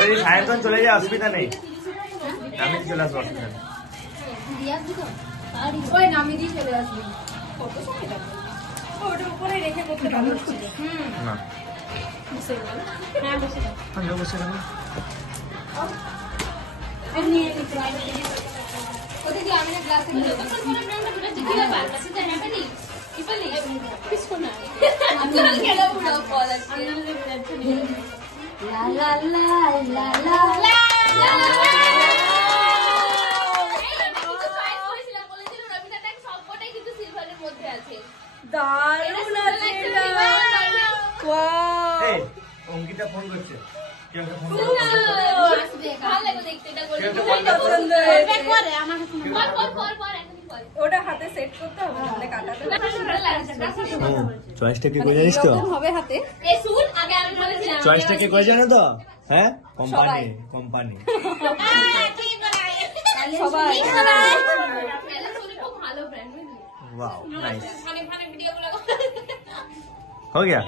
যদি সায়ন্তন চলে যায় অসুবিধা নেই, আমি চলে আসবো, অসুবিধা নেই। নামিয়ে দিয়ে চলে আসবি। কত সময় লাগবে? ওটা উপরে রেখে করতে ভালো ছিল। না বসে গেল। হ্যাঁ বসে গেল। আমি বসে গেলাম। নিয়ে নিতে হবে। ওটা কি আমি গ্লাসে নিয়ে তখন পুরো ব্রাউনটা পুরো জিতে গেল। কাছে যায় না পারি। ইপালি কিছু না। আমি খেলা পুরো বল আছে। আমি নালে যাচ্ছে নি। লা লা লা লা লা লা। দারুণ আছে এটা। ওয়াও এই অঙ্কিতা ফোন করছে, কি একটা ফোন করছে, ভালো লাগে দেখতে এটা বলে। পছন্দ হয়েছে করে আমার কাছে পর এখনই পর ওটা হাতে সেট করতে হবে তাহলে কাটাতে সুন্দর লাগছে। চয়েসটা কি করে জানিস তো? হবে হাতে এই শুন আগে আমি বলেছিলাম চয়েসটা কি করে জানো তো? হ্যাঁ, কোম্পানি কোম্পানি ঠিক আছে সবাই তাহলে শুনে খুব ভালো ব্র্যান্ড। वाओ नाइस, खाने खाने वीडियो को लगा हो गया।